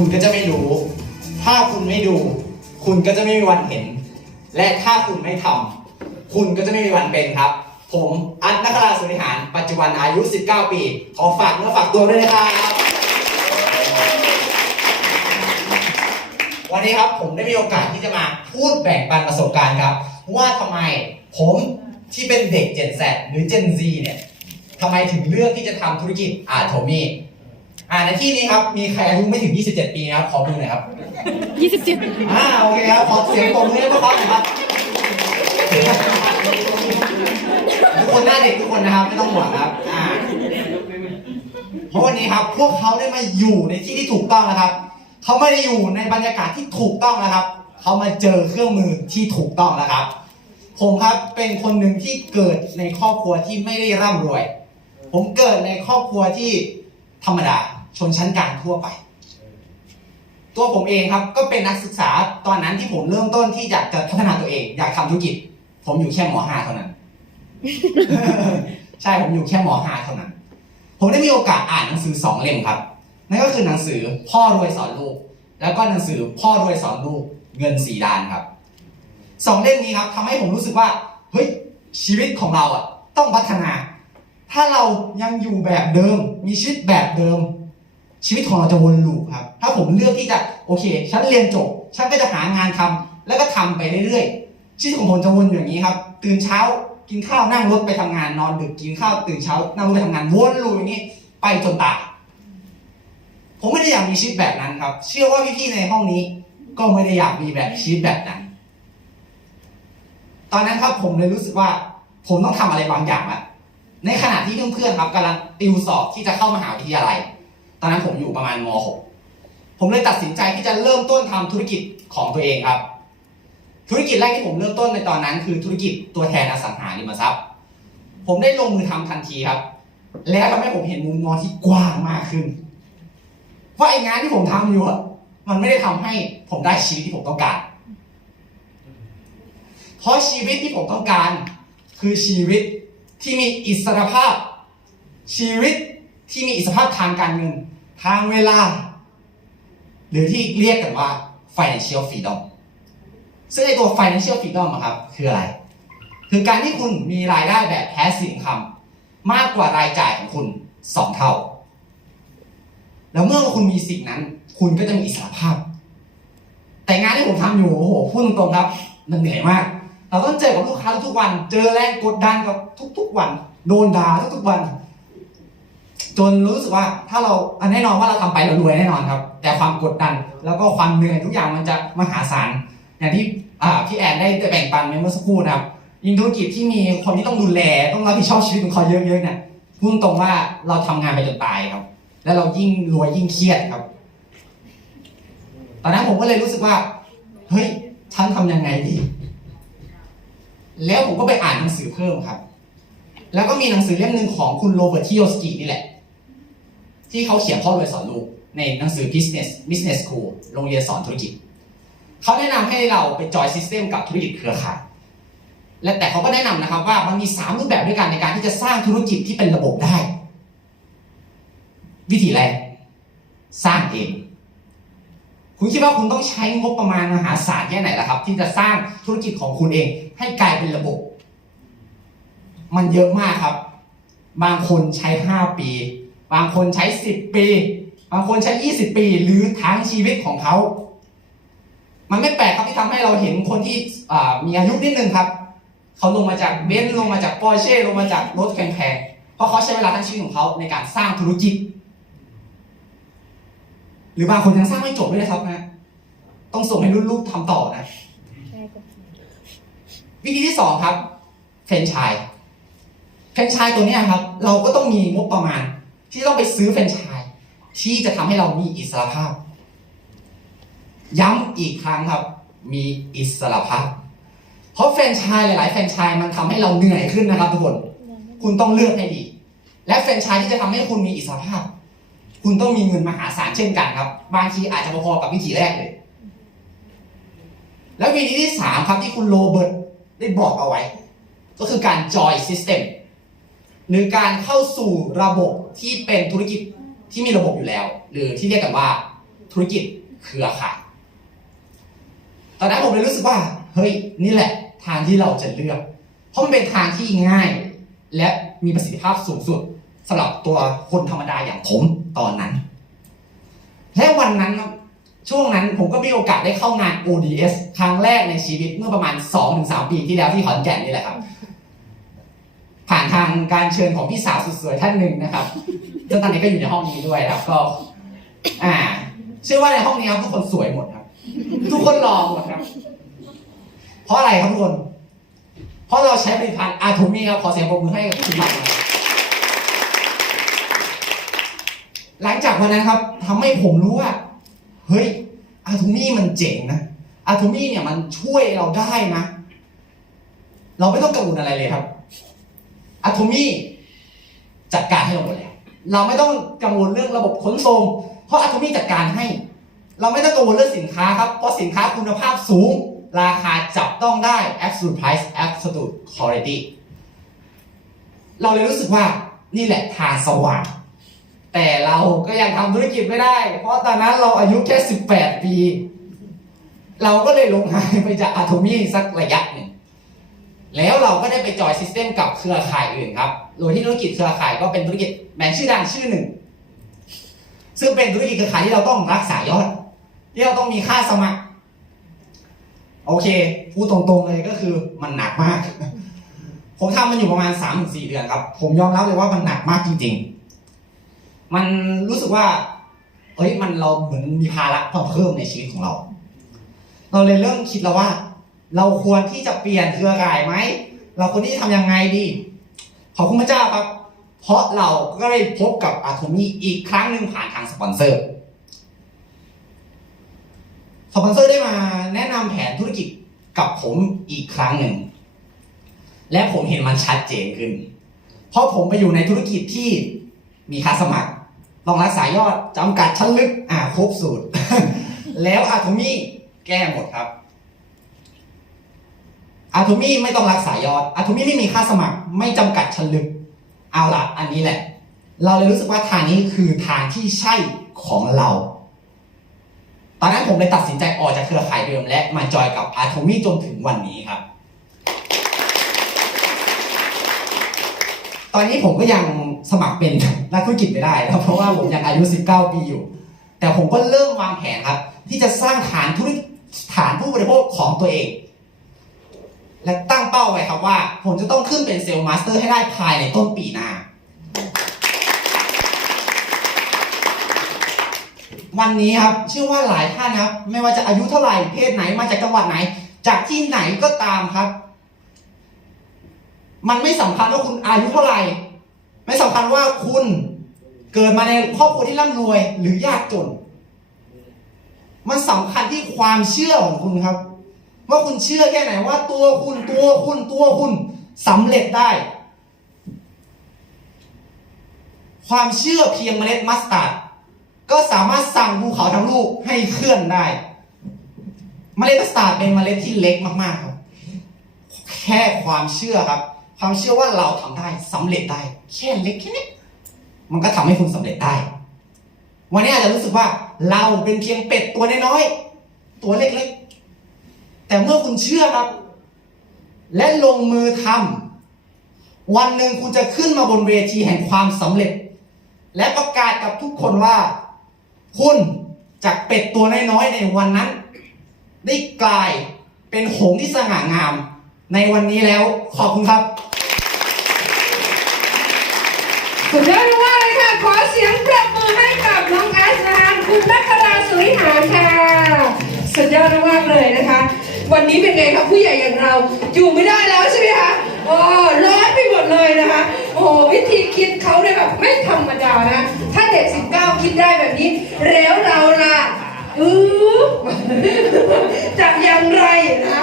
คุณก็จะไม่รู้ ถ้าคุณไม่ดู คุณก็จะไม่มีวันเห็น และถ้าคุณไม่ทำคุณก็จะไม่มีวันเป็นครับ ผมอัดนักราสุนิหาร ปัจจุบันอายุ 19 ปี ขอฝากเนื้อฝากตัวด้วยนะครับ วันนี้ครับผมได้มีโอกาสที่จะมาพูดแบ่งปันประสบการณ์ครับ ว่าทำไมผมที่เป็นเด็ก Gen Z หรือ Gen Z เนี่ยทำไมถึงเลือกที่จะทำธุรกิจอาร์โทมี อ่าในที่นี้ครับมีใครอายุไม่ถึง 27 ปีนะครับขอดูหน่อยครับยี่สิบเจ็ดอ่าโอเคครับขอเสียงปรบมือให้พวกเขาหน่อยครับทุกคนหน้าเด็กทุกคนนะครับไม่ต้องห่วงครับอ่าเพราะวันนี้ครับ พวกเขาได้มาอยู่ในที่ที่ถูกต้องนะครับเขาไม่ได้อยู่ในบรรยากาศที่ถูกต้องนะครับเขามาเจอเครื่องมือที่ถูกต้องนะครับ ผมครับเป็นคนหนึ่งที่เกิดในครอบครัวที่ไม่ได้ร่ำรวย ผมเกิดในครอบครัวที่ธรรมดา ชนชั้นกลางทั่วไป ตัวผมเองครับก็เป็นนักศึกษาตอนนั้นที่ผมเริ่มต้นที่อยากจะพัฒนาตัวเอง อยากทำธุรกิจ ผมอยู่แค่ม .5 เท่านั้น ใช่ผมอยู่แค่ม .5 เท่านั้น ผมได้มีโอกาสอ่านหนังสือสองเล่มครับนั่นก็คือหนังสือพ่อรวยสอนลูก แล้วก็หนังสือพ่อรวยสอนลูกเงินสีดานครับสองเล่มนี้ครับทำให้ผมรู้สึกว่าเฮ้ยชีวิตของเราอะต้องพัฒนา ถ้าเรายังอยู่แบบเดิม มีชีวิตแบบเดิม ชีวิตของเราจะวนลูปครับ ถ้าผมเลือกที่จะโอเค ฉันเรียนจบ ฉันก็จะหางานทำแล้วก็ทำไปเรื่อยๆ ชีวิตของผมจะวนอย่างนี้ครับ ตื่นเช้ากินข้าวนั่งรถไปทำงานนอนดึกกินข้าวตื่นเช้านั่งรถไปทำงานวนลูปอย่างนี้ ไปจนตายผมไม่ได้อยากมีชีวิตแบบนั้นครับ เชื่อว่าพี่ๆในห้องนี้ ก็ไม่ได้อยากมีแบบชีวิตแบบนั้น ตอนนั้นครับผมเลยรู้สึกว่า ผมต้องทำอะไรบางอย่างอะในขณะที่เพื่อนๆครับกำลังติวสอบที่จะเข้ามหาวิทยาลัย ตอนนั้นผมอยู่ประมาณม .6 ผมเลยตัดสินใจที่จะเริ่มต้นทำธุรกิจของตัวเองครับ ธุรกิจแรกที่ผมเริ่มต้นในตอนนั้น คือธุรกิจตัวแทนอสังหาริมทรัพย์ ผมได้ลงมือทำทันทีครับ แล้วทำให้ผมเห็นมุมมองที่กว้างมากขึ้นว่าไอ้งานที่ผมทำอยู่มันไม่ได้ทำให้ผมได้ชีวิตที่ผมต้องการ เพราะชีวิตที่ผมต้องการ คือชีวิตที่มีอิสรภาพ ชีวิตที่มีอิสรภาพทางการเงิน ทางเวลา หรือที่เรียกกันว่า financial freedom ซึ่งไอตัว financial freedom อะครับ คืออะไร คือการที่คุณมีรายได้แบบ passive income มากกว่ารายจ่ายของคุณสองเท่า แล้วเมื่อคุณมีสิ่งนั้น คุณก็จะมีอิสรภาพ แต่งานที่ผมทำอยู่โอ้โหพูดตรงๆครับ มันเหนื่อยมาก เราต้องเจอกับลูกค้าทุกๆวัน เจอแรงกดดันกับทุก ๆ วัน โดนด่าทุกๆวัน จนรู้สึกว่าถ้าเราอันแน่นอนว่าเราทำไปเรารวยแน่นอนครับ แต่ความกดดันแล้วก็ความเหนื่อยทุกอย่างมันจะมหาศาลอย่างที่พี่แอนได้แบ่งปันเมื่อสักครู่นะครับยิ่งธุรกิจที่มีคนที่ต้องดูแลต้องรับผิดชอบชีวิตของเขาเยอะๆเนี่ยพูดตรงว่าเราทำงานไปจนตายครับ แล้วเรายิ่งรวยยิ่งเครียดครับ ตอนนั้นผมก็เลยรู้สึกว่าเฮ้ยฉันทำยังไงดี แล้วผมก็ไปอ่านหนังสือเพิ่มครับ แล้วก็มีหนังสือเล่มหนึ่งของคุณโรเบิร์ตทิโอสกีนี่แหละ ที่เขาเขียนพ่อรวยสอนลูกในหนังสือ business business school โรงเรียนสอนธุรกิจ เขาแนะนำให้เราไปจอยซิสเต็มกับธุรกิจเครือข่ายและแต่เขาก็แนะนำนะครับว่ามันมีสามรูปแบบด้วยกันในการที่จะสร้างธุรกิจที่เป็นระบบได้ วิธีแรกสร้างเอง คุณคิดว่าคุณต้องใช้งบประมาณมหาศาลแค่ไหนล่ะครับ ที่จะสร้างธุรกิจของคุณเอง ให้กลายเป็นระบบ มันเยอะมากครับ บางคนใช้ 5 ปี บางคนใช้ 10 ปี บางคนใช้ 20 ปี หรือทั้งชีวิตของเขา มันไม่แปลกครับที่ทำให้เราเห็นคนที่มีอายุนิดนึงครับ เขาลงมาจากเบนซ์ลงมาจากปอร์เช่ลงมาจากรถแพงๆ เพราะเขาใช้เวลาทั้งชีวิตของเขาในการสร้างธุรกิจ หรือบางคนยังสร้างไม่จบด้วยนะครับนะ ต้องส่งให้รุ่นลูกทำต่อนะ วิธีที่สองครับเฟรนไชส์เฟรนไชส์ตัวนี้ครับ เราก็ต้องมีงบประมาณ ที่ต้องไปซื้อเฟรนไชส์ที่จะทำให้เรามีอิสระภาพ ย้ำอีกครั้งครับ มีอิสระภาพ เพราะแฟรนไชส์หลายๆแฟรนไชส์มันทำให้เราเหนื่อยขึ้นนะครับทุกคน คุณต้องเลือกให้ดี และแฟรนไชส์ที่จะทำให้คุณมีอิสระภาพ คุณต้องมีเงินมหาศาลเช่นกันครับ บางทีอาจจะพอๆกับวิธีแรกเลย แล้ววิธีที่สามครับที่คุณโรเบิร์ตได้บอกเอาไว้ ก็คือการ joy system หรือการเข้าสู่ระบบที่เป็นธุรกิจที่มีระบบอยู่แล้ว หรือที่เรียกกันว่าธุรกิจเครือข่ายตอนนั้นผมเลยรู้สึกว่า เฮ้ย นี่แหละทางที่เราจะเลือก เพราะมันเป็นทางที่ง่าย และมีประสิทธิภาพสูงสุดสำหรับตัวคนธรรมดาอย่างผมตอนนั้น และวันนั้นครับช่วงนั้นผมก็มีโอกาสได้เข้างาน ODS ครั้งแรกในชีวิตเมื่อประมาณ 2-3 ปีที่แล้วที่ขอนแก่นนี่แหละครับ ผ่านทางการเชิญของพี่สาวสุดสวยท่านหนึ่งนะครับซึ่งตอนนี้ก็อยู่ในห้องนี้ด้วยนะครับก็ อ่า เชื่อว่าในห้องนี้ครับทุกคนสวยหมดครับ ทุกคนหล่อหมดครับ เพราะอะไรครับทุกคน เพราะเราใช้ผลิตภัณฑ์อาทูมี่ครับขอเสียงปรบมือให้กับคุณมากครับหลังจากวันนั้นครับทำให้ผมรู้ว่า เฮ้ยอาทูมี่มันเจ๋งนะอาทูมี่เนี่ยมันช่วยเราได้นะ เราไม่ต้องกังวลอะไรเลยครับ อาทูมี่จัดการให้เราหมดแล้วเราไม่ต้องกังวลเรื่องระบบขนส่งเพราะอาทูมี่จัดการให้ เราไม่ต้องกังวลเรื่องสินค้าครับเพราะสินค้าคุณภาพสูง ราคาจับต้องได้ absolute price absolute quality เราเลยรู้สึกว่านี่แหละทางสว่างแต่เราก็ยังทำธุรกิจไม่ได้ เพราะตอนนั้นเราอายุแค่ 18 ปี เราก็เลยลงหายไปจากอะโทมี่สักระยะหนึ่ง แล้วเราก็ได้ไปจอยซิสเต็มกับเครือข่ายอื่นครับ โดยที่ธุรกิจเครือข่ายก็เป็นธุรกิจแบรนด์ชื่อดังชื่อหนึ่ง ซึ่งเป็นธุรกิจเครือข่ายที่เราต้องรักษายอด ที่เราต้องมีค่าสมัคร โอเค พูดตรงๆเลยก็คือมันหนักมาก ผมทำมันอยู่ประมาณ3ามถึงสี่เดือนครับ ผมยอมรับเลยว่ามันหนักมากจริง ๆ มันรู้สึกว่าเฮ้ย มันเราเหมือนมีภาระเพิ่มในชีวิตของเรา เราเลยเริ่มคิดแล้วว่า เราควรที่จะเปลี่ยนเครือข่ายไหม เราควรที่จะทำยังไงดี ขอบคุณพระเจ้าครับ เพราะเราก็ได้พบกับอาโทมี่อีกครั้งหนึ่งผ่านทางสปอนเซอร์สปอนเซอร์ได้มาแนะนำแผนธุรกิจกับผมอีกครั้งหนึ่ง และผมเห็นมันชัดเจนขึ้น เพราะผมไปอยู่ในธุรกิจที่มีค่าสมัครต้องรักษายอดจำกัดชั้นลึก อ่าครบสูตร แล้วอาโทมี่แก้หมดครับ อาโทมี่ไม่ต้องรักษายอดอาโทมี่ไม่มีค่าสมัครไม่จำกัดชั้นลึก เอาละอันนี้แหละ เราเลยรู้สึกว่าทางนี้คือทางที่ใช่ของเรา ตอนนั้นผมเลยตัดสินใจออกจากเครือข่ายเดิมและมาจอยกับอาโทมี่จนถึงวันนี้ครับ ตอนนี้ผมก็ยังสมัครเป็นนักธุรกิจไม่ได้ครับเพราะว่าผมยังอายุ 19 ปีอยู่ แต่ผมก็เริ่มวางแผนครับ ที่จะสร้างฐานธุรกิจฐานผู้บริโภคของตัวเอง และตั้งเป้าไว้ครับว่า ผมจะต้องขึ้นเป็นเซลล์มาสเตอร์ให้ได้ภายในต้นปีหน้า วันนี้ครับเชื่อว่าหลายท่านครับ ไม่ว่าจะอายุเท่าไหร่เพศไหนมาจากจังหวัดไหน จากที่ไหนก็ตามครับ มันไม่สำคัญว่าคุณอายุเท่าไหร่ ไม่สำคัญว่าคุณเกิดมาในครอบครัวที่ร่ำรวย หรือยากจน มันสำคัญที่ความเชื่อของคุณครับ ว่าคุณเชื่อแค่ไหนว่าตัวคุณตัวคุณตัวคุณสำเร็จได้ ความเชื่อเพียงเมล็ดมัสตาร์ดก็สามารถสั่งภูเขาทั้งลูกให้เคลื่อนได้ เมล็ดมัสตาร์ดเป็นเมล็ดที่เล็กมากๆครับ แค่ความเชื่อครับ ความเชื่อว่าเราทำได้สำเร็จได้ แค่เล็กแค่นี้มันก็ทำให้คุณสำเร็จได้ วันนี้อาจจะรู้สึกว่าเราเป็นเพียงเป็ดตัวน้อยๆตัวเล็กๆ แต่เมื่อคุณเชื่อครับ และลงมือทำวันหนึ่งคุณจะขึ้นมาบนเวทีแห่งความสำเร็จ และประกาศกับทุกคนว่า คุณจากเป็ดตัวน้อยๆในวันนั้น ได้กลายเป็นหงส์ที่สง่างาม ในวันนี้แล้วขอบคุณครับสุดยอดมากเลยค่ะ ขอเสียงปรบมือให้กับน้องแอสนะคะคุณนักคราสุริหารค่ะ สุดยอดมากเลยนะคะ วันนี้เป็นไงครับผู้ใหญ่อย่างเราอยู่ไม่ได้แล้วใช่ไหมคะโอ้ร้อนไปหมดเลยนะคะโอ้วิธีคิดเขาเนี่ยแบบไม่ธรรมดานะ ถ้าเด็ก 19 คิดได้แบบนี้ แล้วเราล่ะอือจะอย่างไรนะ